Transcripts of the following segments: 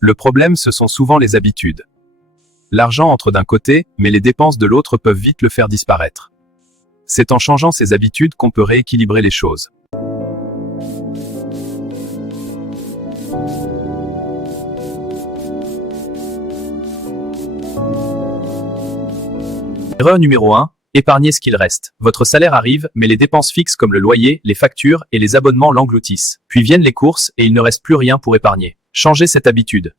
Le problème, ce sont souvent les habitudes. L'argent entre d'un côté, mais les dépenses de l'autre peuvent vite le faire disparaître. C'est en changeant ses habitudes qu'on peut rééquilibrer les choses. Erreur numéro 1, épargnez ce qu'il reste. Votre salaire arrive, mais les dépenses fixes comme le loyer, les factures et les abonnements l'engloutissent. Puis viennent les courses et il ne reste plus rien pour épargner. Changez cette habitude.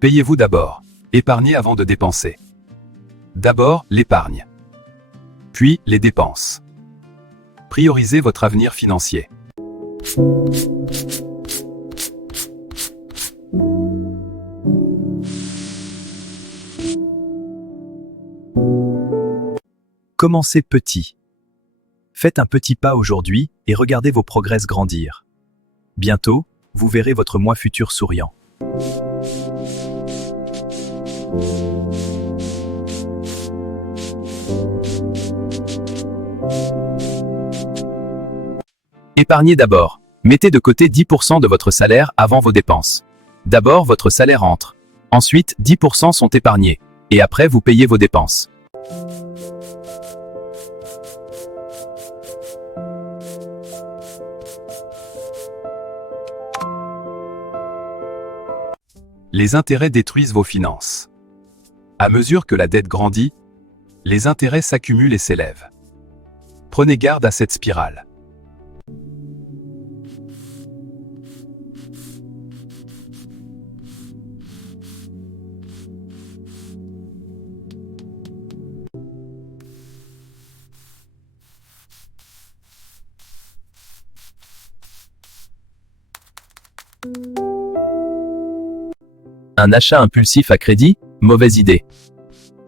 Payez-vous d'abord. Épargnez avant de dépenser. D'abord, l'épargne. Puis, les dépenses. Priorisez votre avenir financier. Commencez petit. Faites un petit pas aujourd'hui et regardez vos progrès grandir. Bientôt, vous verrez votre moi futur souriant. Épargnez d'abord. Mettez de côté 10% de votre salaire avant vos dépenses. D'abord, votre salaire entre. Ensuite, 10% sont épargnés. Et après, vous payez vos dépenses. Les intérêts détruisent vos finances. À mesure que la dette grandit, les intérêts s'accumulent et s'élèvent. Prenez garde à cette spirale. Un achat impulsif à crédit, mauvaise idée.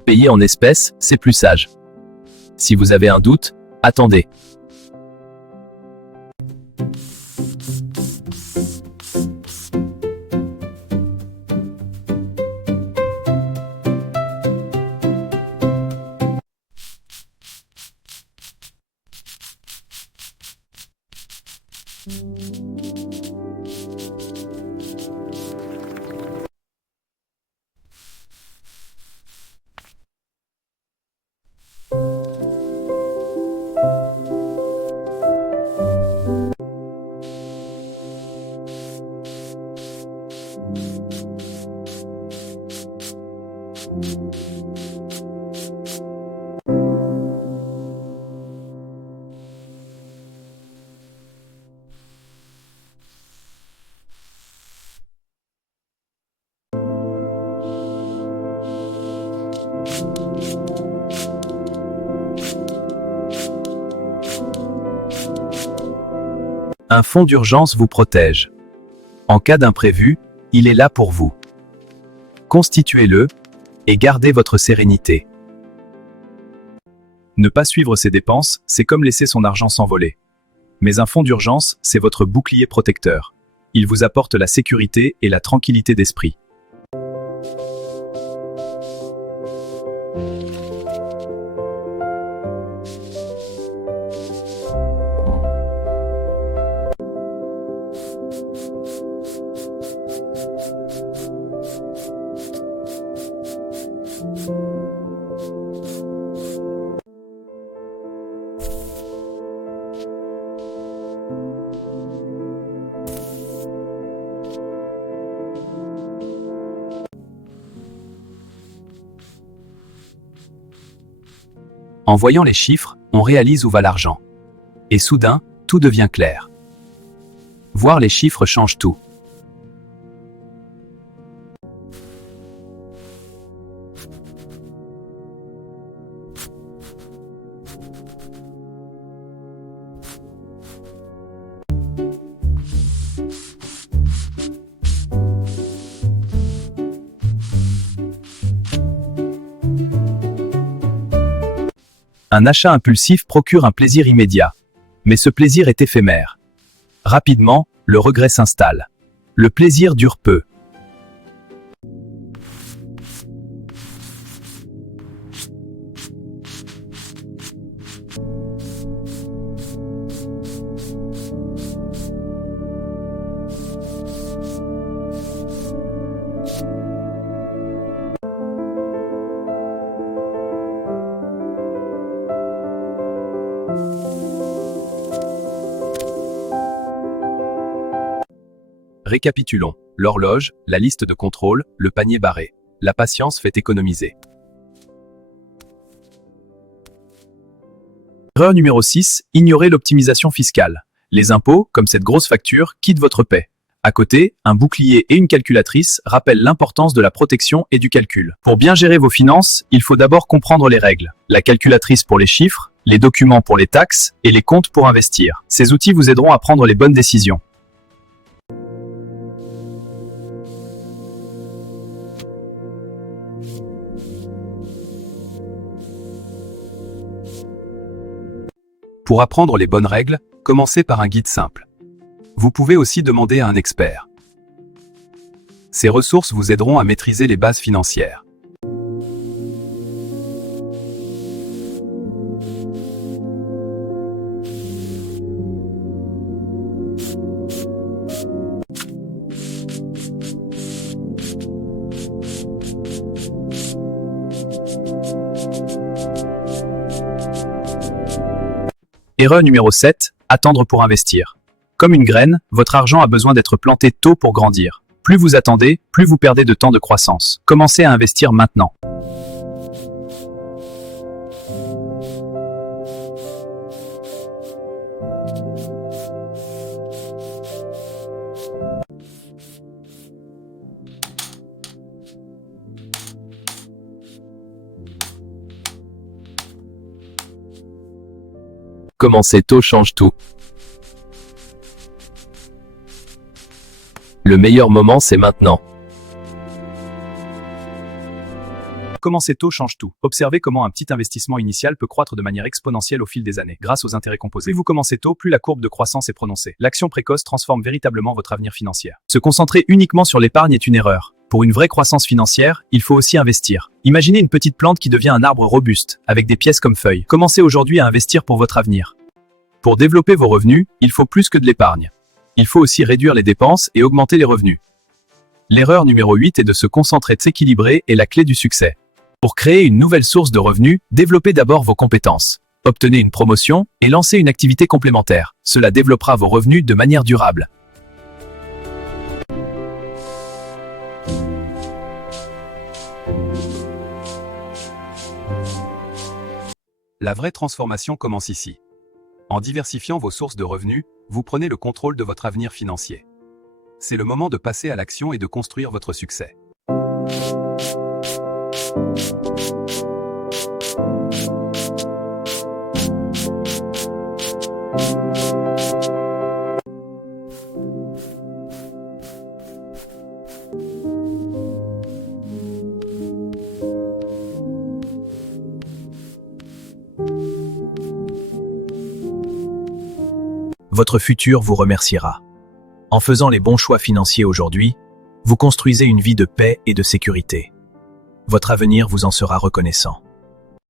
Payer en espèces, c'est plus sage. Si vous avez un doute, attendez. Un fonds d'urgence vous protège. En cas d'imprévu, il est là pour vous. Constituez-le et gardez votre sérénité. Ne pas suivre ses dépenses, c'est comme laisser son argent s'envoler. Mais un fonds d'urgence, c'est votre bouclier protecteur. Il vous apporte la sécurité et la tranquillité d'esprit. En voyant les chiffres, on réalise où va l'argent. Et soudain, tout devient clair. Voir les chiffres change tout. Un achat impulsif procure un plaisir immédiat. Mais ce plaisir est éphémère. Rapidement, le regret s'installe. Le plaisir dure peu. Récapitulons. L'horloge, la liste de contrôle, le panier barré. La patience fait économiser. Erreur numéro 6, ignorez l'optimisation fiscale. Les impôts, comme cette grosse facture, quittent votre paie. À côté, un bouclier et une calculatrice rappellent l'importance de la protection et du calcul. Pour bien gérer vos finances, il faut d'abord comprendre les règles. La calculatrice pour les chiffres, les documents pour les taxes et les comptes pour investir. Ces outils vous aideront à prendre les bonnes décisions. Pour apprendre les bonnes règles, commencez par un guide simple. Vous pouvez aussi demander à un expert. Ces ressources vous aideront à maîtriser les bases financières. Erreur numéro 7, attendre pour investir. Comme une graine, votre argent a besoin d'être planté tôt pour grandir. Plus vous attendez, plus vous perdez de temps de croissance. Commencez à investir maintenant. Commencer tôt change tout. Le meilleur moment, c'est maintenant. Commencer tôt change tout. Observez comment un petit investissement initial peut croître de manière exponentielle au fil des années, grâce aux intérêts composés. Plus vous commencez tôt, plus la courbe de croissance est prononcée. L'action précoce transforme véritablement votre avenir financier. Se concentrer uniquement sur l'épargne est une erreur. Pour une vraie croissance financière, il faut aussi investir. Imaginez une petite plante qui devient un arbre robuste, avec des pièces comme feuilles. Commencez aujourd'hui à investir pour votre avenir. Pour développer vos revenus, il faut plus que de l'épargne. Il faut aussi réduire les dépenses et augmenter les revenus. L'erreur numéro 8 est de se concentrer, de s'équilibrer est la clé du succès. Pour créer une nouvelle source de revenus, développez d'abord vos compétences. Obtenez une promotion et lancez une activité complémentaire. Cela développera vos revenus de manière durable. La vraie transformation commence ici. En diversifiant vos sources de revenus, vous prenez le contrôle de votre avenir financier. C'est le moment de passer à l'action et de construire votre succès. Votre futur vous remerciera. En faisant les bons choix financiers aujourd'hui, vous construisez une vie de paix et de sécurité. Votre avenir vous en sera reconnaissant.